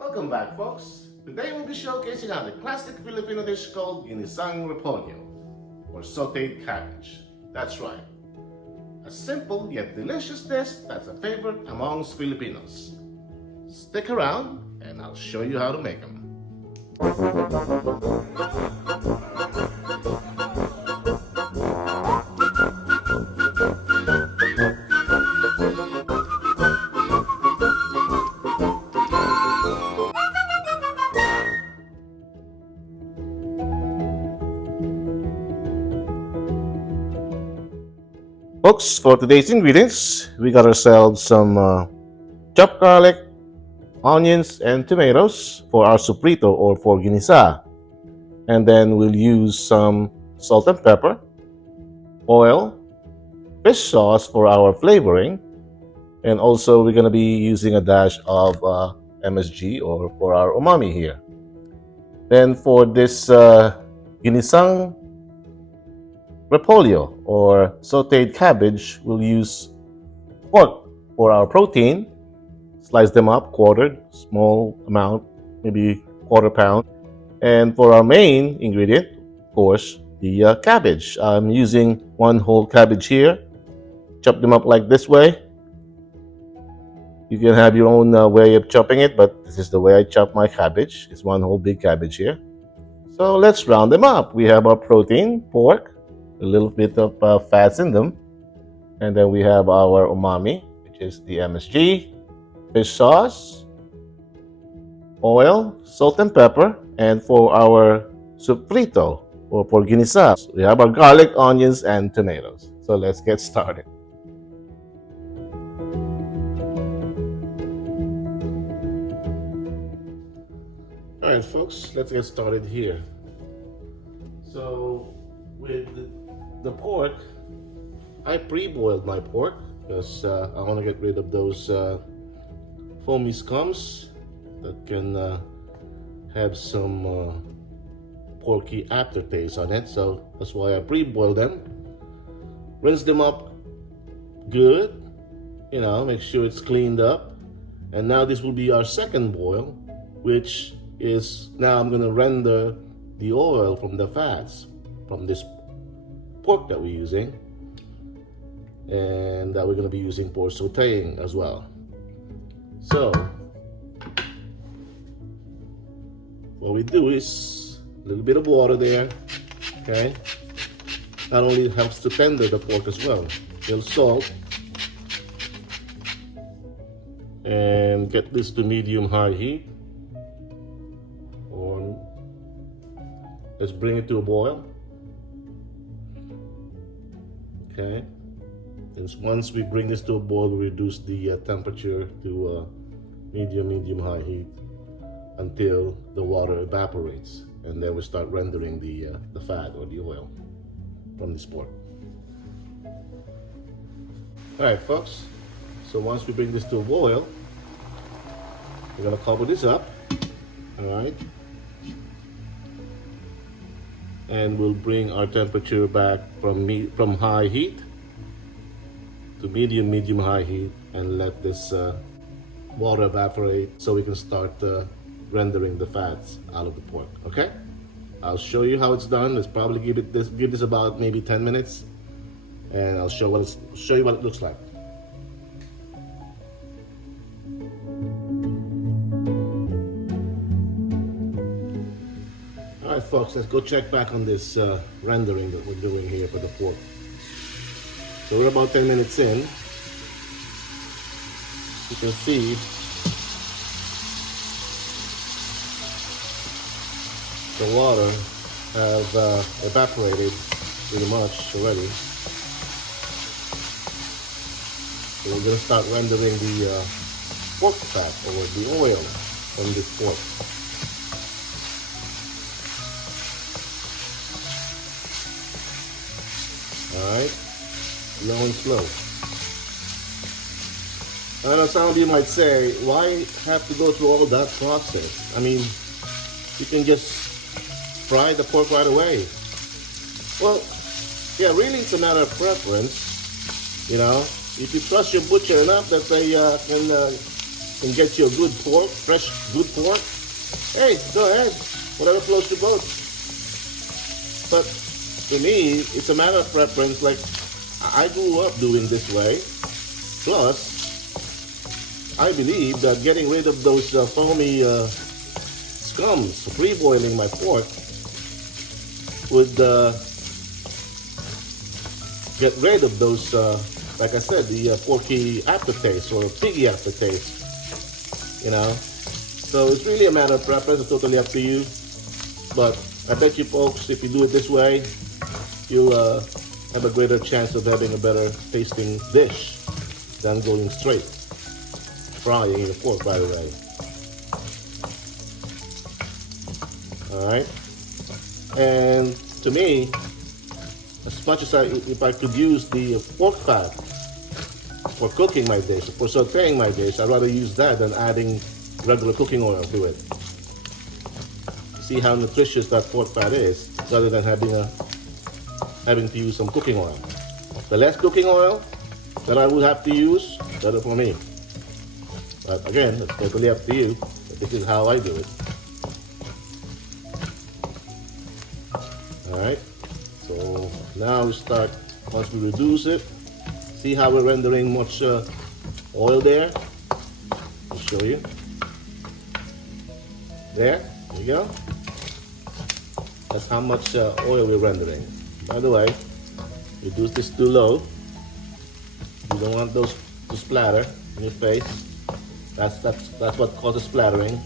Welcome back, folks. Today we'll be showcasing another classic Filipino dish called Ginisang Repolyo, or sauteed cabbage. That's right. A simple yet delicious dish that's a favorite amongst Filipinos. Stick around and I'll show you how to make them. Folks, for today's ingredients, we got ourselves some chopped garlic, onions, and tomatoes for our sofrito or for ginisa. And then we'll use some salt and pepper, oil, fish sauce for our flavoring, and also we're going to be using a dash of MSG or for our umami here. Then for this ginisang repolyo or sauteed cabbage, we'll use pork for our protein. Slice them up, quartered, small amount, maybe quarter pound. And for our main ingredient, of course, the cabbage. I'm using one whole cabbage here. Chop them up like this way. You can have your own way of chopping it, but this is the way I chop my cabbage. It's one whole big cabbage here. So let's round them up. We have our protein, pork, a little bit of fats in them. And then we have our umami, which is the MSG, fish sauce, oil, salt and pepper, and for our sofrito or for ginisa, we have our garlic, onions, and tomatoes. So let's get started. All right, folks, let's get started here. So with the pork, I pre-boiled my pork because I want to get rid of those foamy scums that can have some porky aftertaste on it. So that's why I pre-boiled them. Rinse them up good, make sure it's cleaned up. And now this will be our second boil, which is now I'm going to render the oil from the fats from this pork that we're using, and that we're going to be using for sauteing as well. So what we do is a little bit of water there, okay? Not only helps to tender the pork as well, a little salt, and get this to medium-high heat, or let's bring it to a boil. Okay, and once we bring this to a boil, we reduce the temperature to medium-high heat until the water evaporates, and then we start rendering the fat or the oil from this pork. All right, folks. So once we bring this to a boil, we're gonna cover this up. All right, and we'll bring our temperature back from high heat to medium-high heat, and let this water evaporate so we can start rendering the fats out of the pork. Okay, I'll show you how it's done. Let's probably give this about maybe 10 minutes, and I'll show you what it looks like. All right, folks, let's go check back on this rendering that we're doing here for the pork. So we're about 10 minutes in. You can see the water have evaporated pretty much already. So we're going to start rendering the pork fat or the oil from this pork. Alright, low and slow. I know some of you might say, why have to go through all that process? I mean, you can just fry the pork right away. Well, yeah, really it's a matter of preference. If you trust your butcher enough that they can and get you a good pork, fresh good pork, hey, go ahead. Whatever floats your boat. But for me, it's a matter of preference. Like, I grew up doing this way. Plus, I believe that getting rid of those foamy scums, pre-boiling my pork, would get rid of those, like I said, the porky aftertaste or piggy aftertaste. You know, so it's really a matter of preference. It's totally up to you. But I bet you folks, if you do it this way, you'll have a greater chance of having a better tasting dish than going straight frying your pork right away. All right, and to me, as much as if I could use the pork fat for cooking my dish, for sauteing my dish, I'd rather use that than adding regular cooking oil to it. See how nutritious that pork fat is, rather than having to use some cooking oil. The less cooking oil that I would have to use, better for me. But again, it's totally up to you. But this is how I do it. All right. So now we start. Once we reduce it, see how we're rendering much oil there. I'll show you. There you go. That's how much oil we're rendering. By the way, reduce this too low. You don't want those to splatter in your face. That's what causes splattering.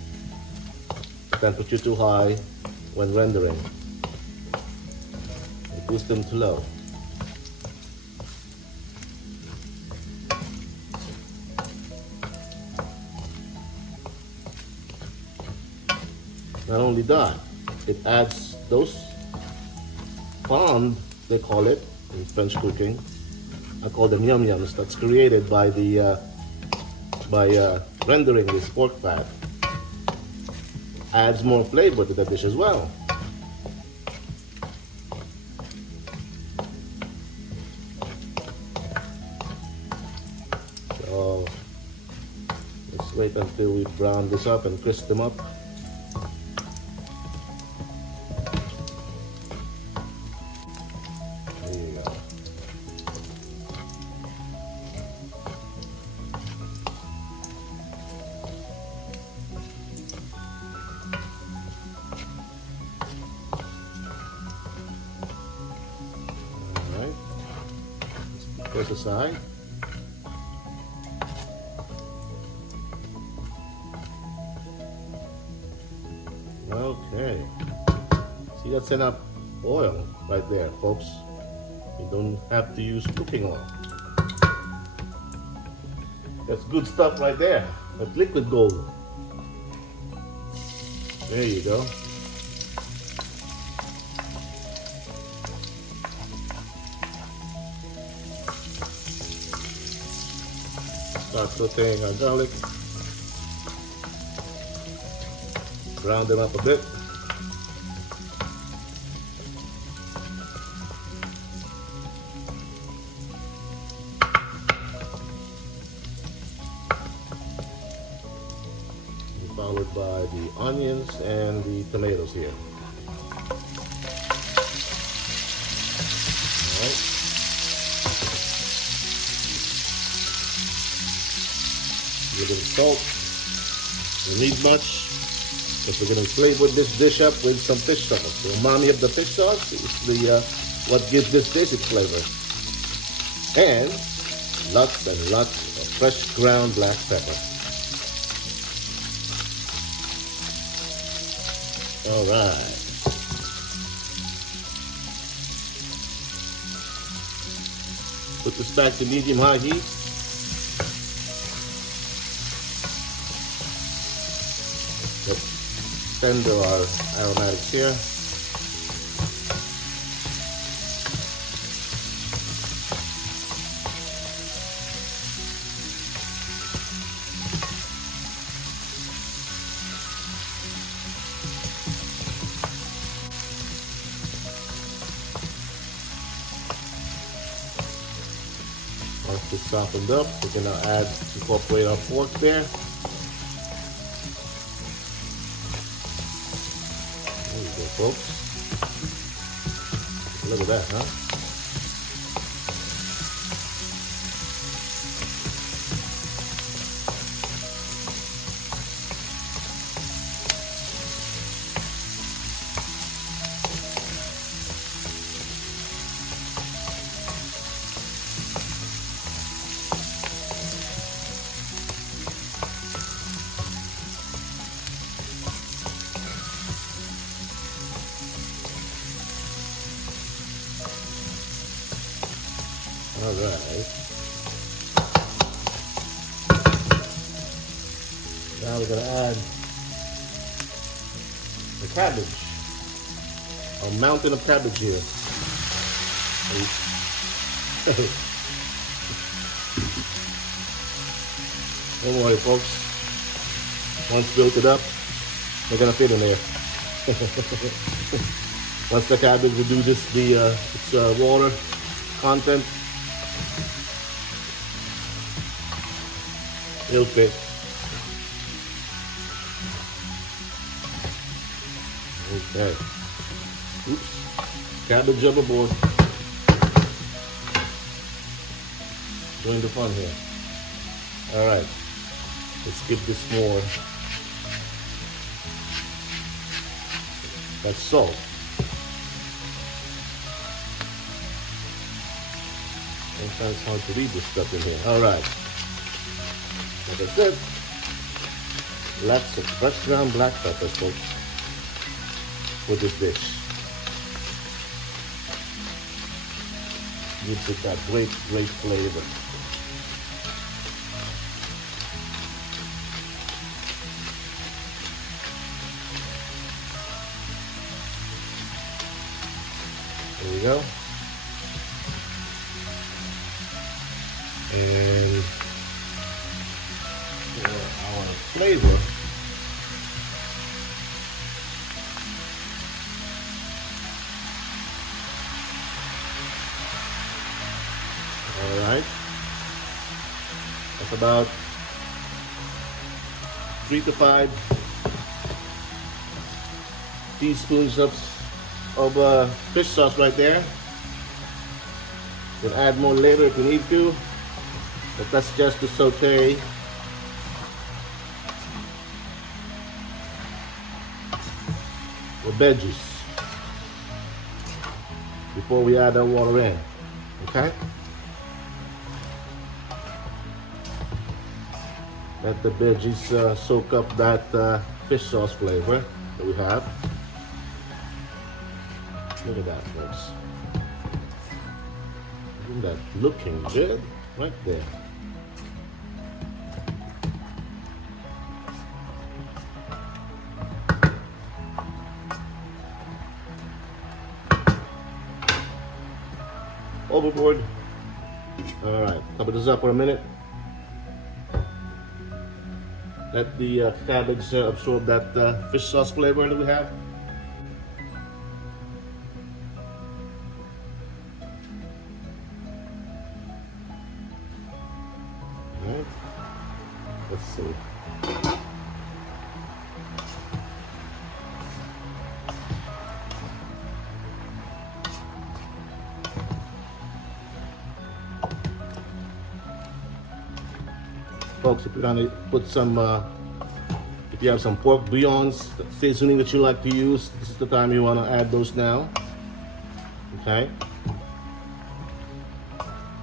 Temperature too high when rendering. Reduce them to low. Not only that, it adds those fond, they call it in French cooking. I call them yum yums. That's created by the rendering this pork fat. Adds more flavor to the dish as well. So let's wait until we brown this up and crisp them up. Press aside. Okay. See, that's enough oil right there, folks. You don't have to use cooking oil. That's good stuff right there. That's liquid gold. There you go. Start sauteing our garlic. Brown them up a bit. Followed by the onions and the tomatoes here. All right. A little salt. You need much, because we're going to flavor this dish up with some fish sauce. The umami of the fish sauce is the what gives this dish its flavor. And lots and lots of fresh ground black pepper. All right. Put this back to medium-high heat. Let's tender our aromatics here. Once it's softened up, we're going to incorporate our pork there. Okay, folks. Look at that, huh? All right. Now we're gonna add the cabbage. A mountain of cabbage here. Don't worry, folks. Once built it up, they're gonna fit in there. Once the cabbage reduces its water content, it'll fit. Okay. Oops. Cabbage overboard. Join the fun here. All right. Let's give this more. That's salt. Sometimes it's hard to read this stuff in here. All right. Like I said, lots of fresh ground black peppers, folks, for this dish. Gives it that great, great flavor. There we go. And for our flavor, all right, that's about 3 to 5 teaspoons of fish sauce right there. You can add more later if you need to, but that's just to saute the veggies before we add our water in. Okay? Let the veggies soak up that fish sauce flavor that we have. Look at that, folks. Isn't that looking good? Right there. Overboard. All right, cover this up for a minute. Let the cabbage absorb that fish sauce flavor that we have. Right. Let's see. Folks, if you're gonna put some, if you have some pork bouillons, seasoning that you like to use, this is the time you want to add those now. Okay,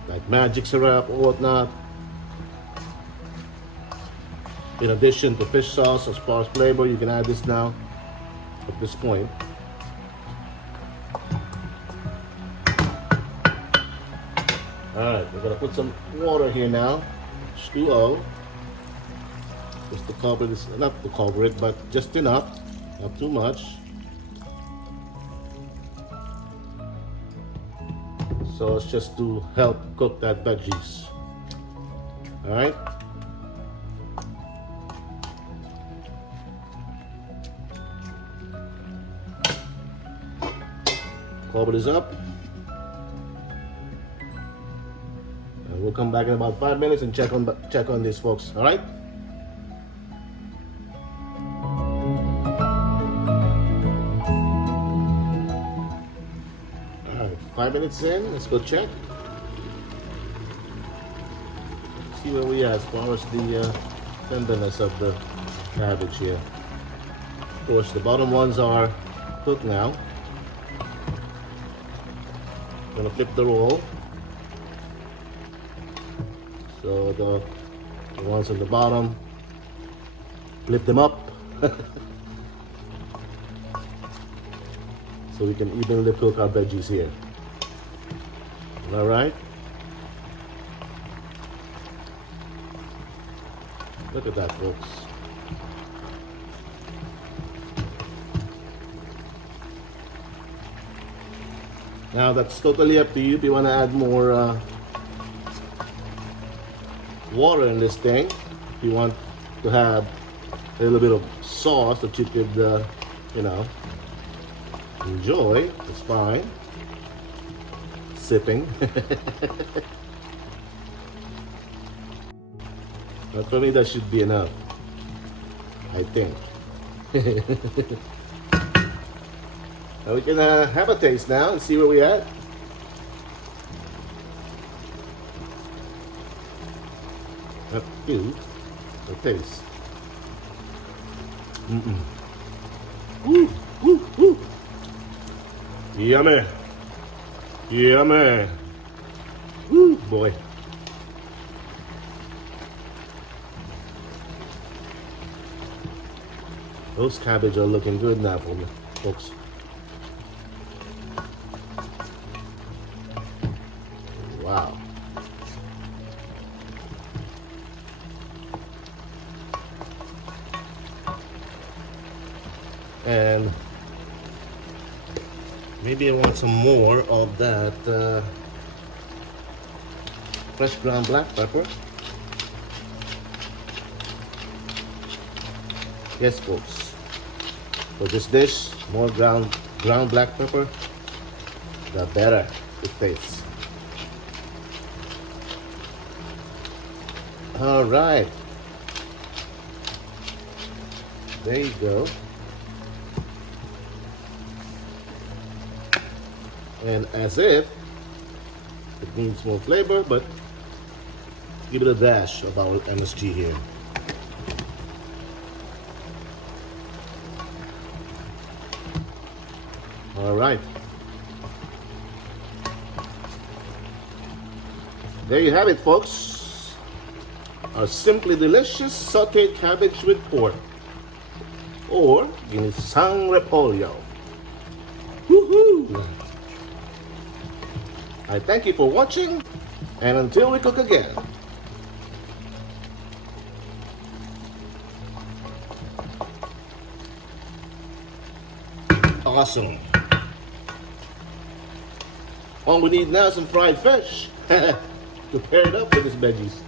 like magic syrup or whatnot. In addition to fish sauce, as far as flavor, you can add this now at this point. All right, we're gonna put some water here now. H2O, just to cover this, not to cover it, but just enough, not too much. So it's just to help cook that veggies. All right. Cover this up. We'll come back in about 5 minutes and check on this, folks. All right. 5 minutes in. Let's go check. See where we are as far as the tenderness of the cabbage here. Of course, the bottom ones are cooked now. I'm gonna flip the roll. So the ones on the bottom, flip them up. So we can evenly cook our veggies here. All right. Look at that, folks. Now that's totally up to you if you want to add more water in this thing. If you want to have a little bit of sauce that you could, you know, enjoy, it's fine. Sipping. But for me, that should be enough, I think. Now we can have a taste now and see where we're at. Up to the taste. Woo, woo, woo. Yummy. Yummy. Woo, boy. Those cabbage are looking good now for me, folks. Wow. And maybe I want some more of that fresh ground black pepper. Yes, folks. For this dish, more ground black pepper, the better it tastes. All right. There you go. And as if it needs more flavor, but give it a dash of our MSG here. All right. There you have it, folks. Our simply delicious sauteed cabbage with pork, or ginisang repolyo. Woohoo! I thank you for watching, and until we cook again. Awesome. All we need now is some fried fish to pair it up with these veggies.